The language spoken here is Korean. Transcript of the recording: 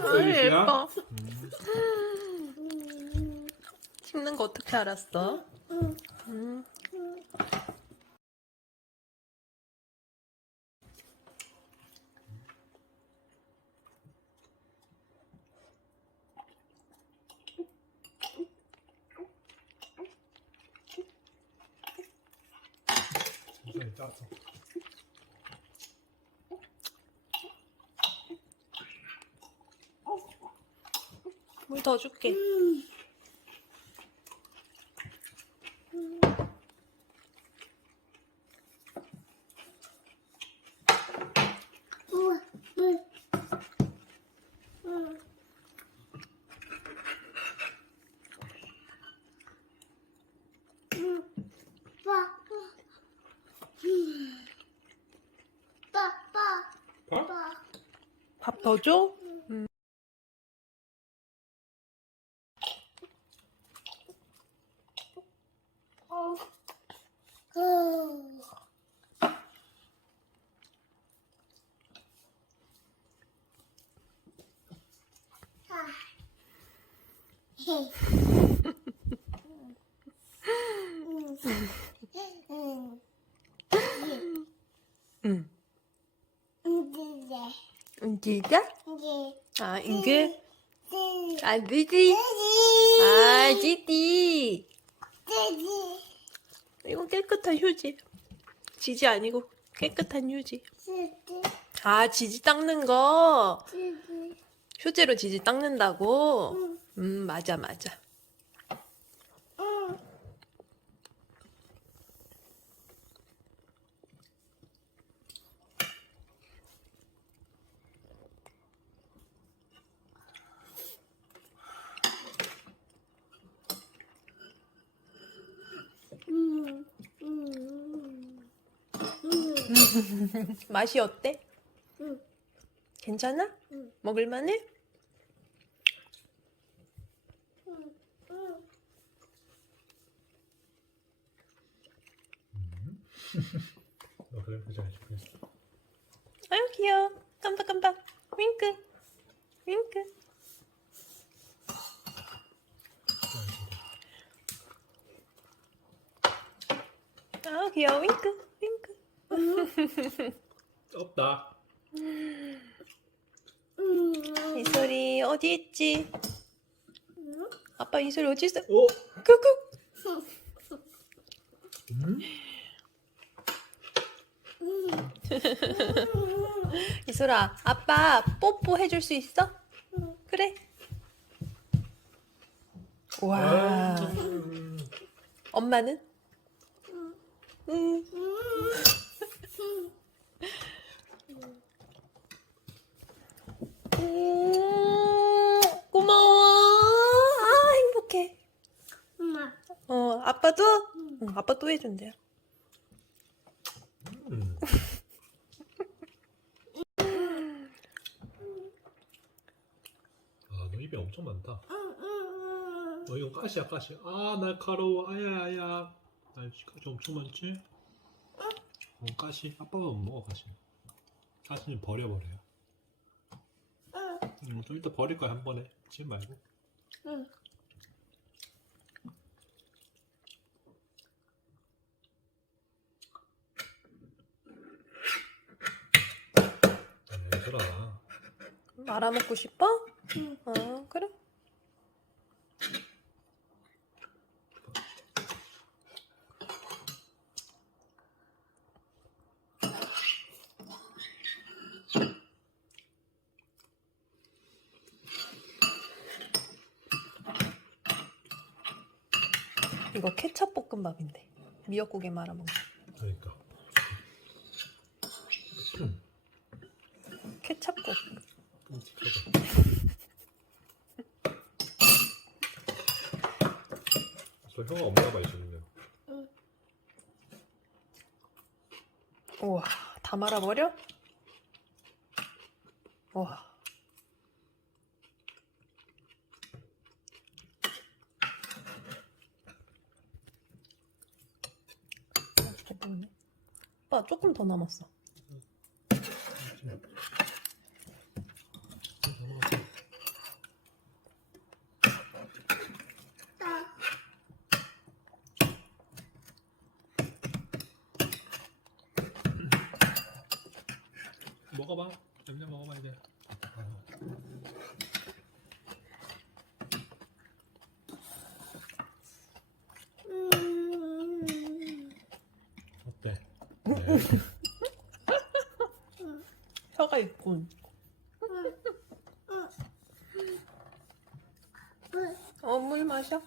아, 예뻐. 음. 찍는 거 어떻게 알았어? 음. 짜서. 물 더 줄게. 우와, 물. 응. 응. 빠. 음. 빠, 빠, 봐? 빠. 밥 더 줘? 어. 어. 아. 헤이. 음. 음. 응. 이제 응, 진짜? 이제 아? 찌 아, 느지? 아, 지디. 찌 이건 깨끗한 휴지. 지지 아니고 깨끗한 휴지. 찌 아, 지지 닦는 거. 찌 휴지로 지지 닦는다고? 응. 음, 맞아, 맞아. 맛이 어때? 응. 괜찮아? 응. 먹을만해? 음. 음. 너 그래 표정이 좋겠어. 아유, 귀여워. 깜빡깜빡. 윙크. 윙크. 아, 귀여워. 윙크. 윙크. 없다. 음. 이소리 어디 있지? 아빠 이 소리 어디 있어? 오. 쿡쿡. 음? 이소라, 아빠 뽀뽀 해줄 수 있어? 그래. 와. 음. 엄마는? 음. 음, 고마워. 아, 행복해. 엄마. 어, 아빠도? 응, 아빠 또 해준대요. 음. 아, 너 입이 엄청 많다. 어, 이건 가시야, 가시. 아, 날카로워. 아야, 아야. 나 가시 엄청 많지? 어, 가시. 아빠가 못 먹어, 가시. 가시는 버려버려요. 음, 좀 이따 버릴 거야, 한 번에. 지금 말고. 응. 아. 말아먹고 싶어? 응. 어, 그래. 이거 케첩 볶음밥인데 미역국에 말아 먹는 그러니까. 음, 케첩국 끔찍하다. 저 형아 엄마가 있으면 우와 다 말아버려? 우와. 맛있겠다 근데. 오빠 조금 더 남았어 먹어봐. 냄새 먹어봐 이제. 음. 어때? 네. 혀가 있군. 어, 물 마셔.